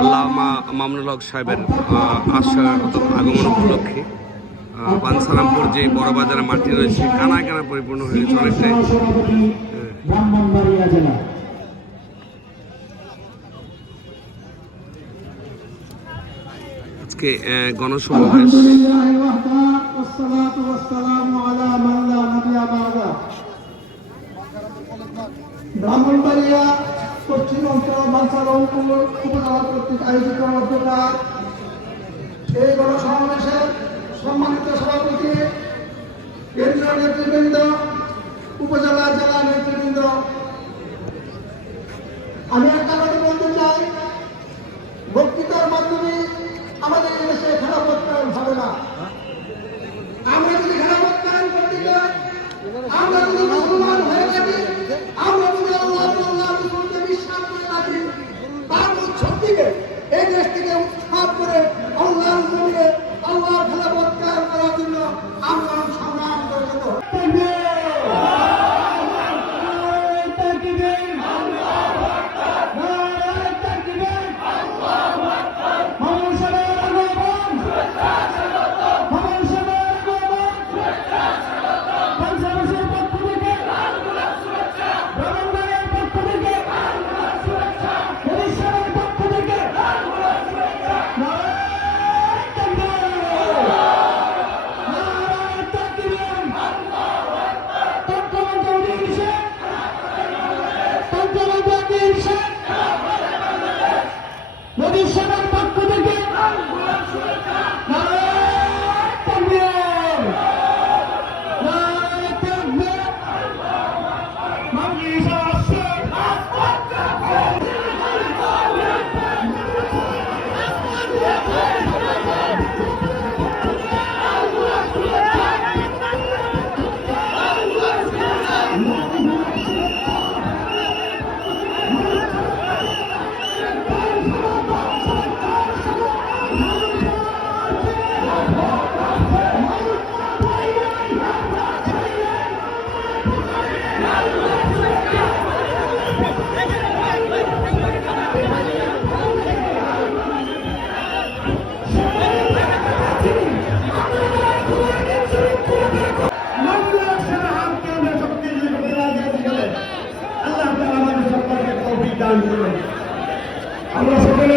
আল্লামা মামুনুল হক সাহেবের আসার আগমন উপলক্ষে পানসারামপুর যে বড় বাজারের মাটি রয়েছে কানা কানা পরিপূর্ণ হয়ে গেছে অনেকটাই। আজকে গণসমাবেশ। উপজেলা সম্মানিত সভাপতি কেন্দ্রীয় নেতৃবৃন্দ উপজেলা জেলা আমরা সকলে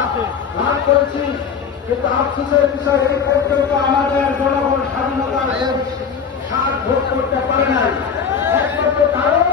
লাভ করেছি, কিন্তু আফসোসের বিষয় এই পর্যন্ত আমাদের জনগণ স্বাধীনতার স্বাদ ভোগ করতে পারে নাই। একমাত্র কারণ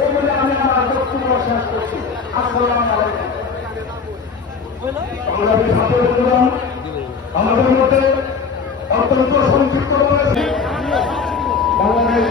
এই আমি আমার বক্তব্য শেষ করছি। আসসালাম আলাইকুম আমাদের ছাত্র মধ্যে অত্যন্ত সংক্ষিপ্ত বাংলাদেশ